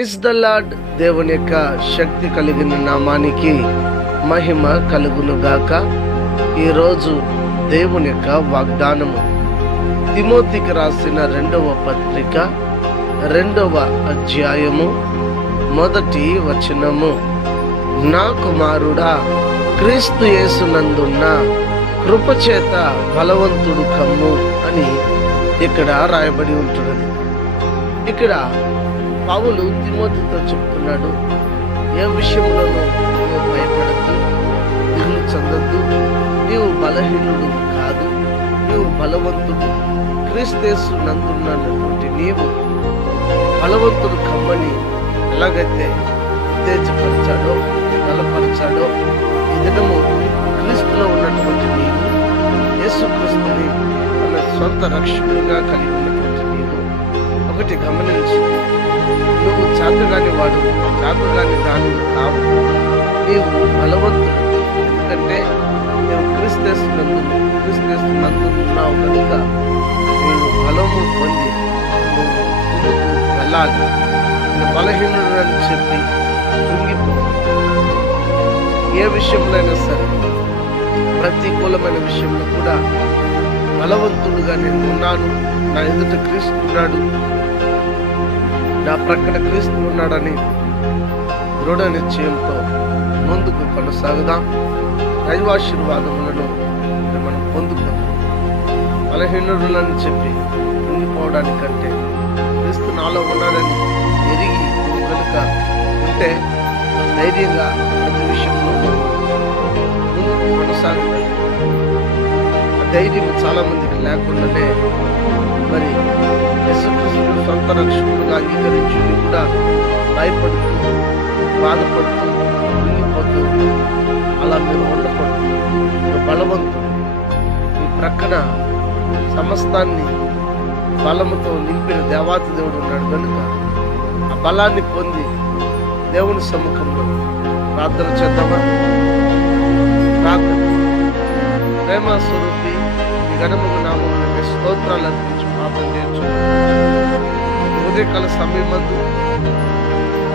Is the lord దేవుని యొక్క శక్తి కలిగిన నామానికి మహిమ కలుగునుగాక. ఈరోజు దేవుని యొక్క వాగ్దానము. తిమోతికి రాసిన రెండవ పత్రిక రెండవ అధ్యాయము మొదటి వచనము. నా కుమారుడా క్రీస్తు యేసునందున్న కృపచేత బలవంతుడు కమ్ము అని ఇక్కడ రాయబడి ఉంటున్నది. ఇక్కడ పావులు తిమోతితో చెప్తున్నాడు ఏ విషయంలోనూ నువ్వు భయపడద్దు దిగులు చెందద్దు. నీవు బలహీనుడు కాదు నీవు బలవంతుడు. క్రీస్తేసు నందున్నటువంటి నీవు బలవంతుడు కమ్మని ఎలాగైతే ఉత్తేజపరిచాడో బలపరిచాడో ఈ దినము క్రీస్తులో ఉన్నటువంటి నీవు యేసుక్రీస్తుని తన సొంత రక్షకుడిగా కలిగి ఉన్నటువంటి ఒకటి గమనించు. నువ్వు చాతురాని వాడు చాతురాని దాని కావు. నీవు బలవంతుడు. ఎందుకంటే నీవు క్రీస్తేస్తున్నందు క్రీస్తేస్తున్నందు ఉన్నావు కనుక నేను బలము పొంది నువ్వు ముందుకు వెళ్ళాలి. నేను బలహీనుడు అని చెప్పి కృంగిపో ఏ విషయంలోనైనా సరే ప్రతికూలమైన విషయంలో కూడా బలవంతుడుగా నేను ఉన్నాను నా ఎదుట క్రీస్తు ఉన్నాడు. నా ప్రక్కన క్రీస్తు ఉన్నాడని దృఢ నిశ్చయంతో ముందుకు కొనసాగుదాం. దైవాశీర్వాదములను మనం పొందుకుందాం. బలహీనులని చెప్పి ఉండిపోవడానికంటే క్రీస్తు నాలో ఉన్నాడని ఎరిగి కనుక ఉంటే ధైర్యంగా ప్రతి విషయంలో ముందుకు కొనసాగుతాం ధైర్యం చాలా మందికి లేకుండానే మరి యేసుక్రీస్తును సొంత రక్షకుడుగా అంగీకరించి కూడా భయపడుతూ బాధపడుతూ కుంగిపోతూ అలా మీరు ఉండకూడదు. మీరు బలవంతుడు మీ ప్రక్కన సమస్తాన్ని బలముతో నింపిన దేవాతి దేవుడు ఉన్నాడు కనుక ఆ బలాన్ని పొంది దేవుని సముఖంలో ప్రార్థన చేద్దామా? ప్రార్థన. ప్రేమ స్వరూపి ఈ గణముగు నామమునకు స్తోత్రాలు అర్పించి ప్రార్థన చేయొచ్చు ఉదయకాల సమయమందు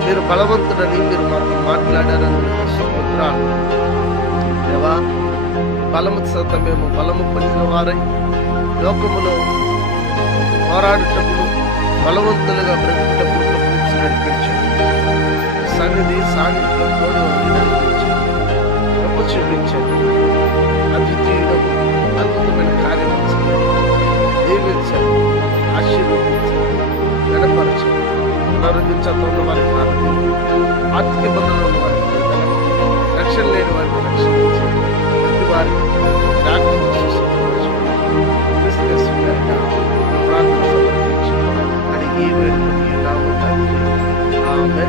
మీరు బలవంతుడని మీరు మాతో మాట్లాడారని మీకు స్తోత్రాలు. దేవా బలము చేత మేము బలము పొందిన వారై లోకములో పోరాడుటప్పుడు బలవంతులుగా బ్రతుకుటప్పుడు కృపించి నడిపించండి. సన్నిధి సాన్నిధ్యం తోడు నడిపించండి కృప చూపించండి. అనారోగ్యంతో వారికి ఆరోగ్యం ఆర్థిక ఇబ్బందులు ఉన్న వారికి విడుదల రక్షణ లేని వారికి రక్షించండి ప్రతి వారికి డాక్టర్ ప్రార్థన సమర్పించి అడిగి వేడుకొని నామ తండ్రి ఆమె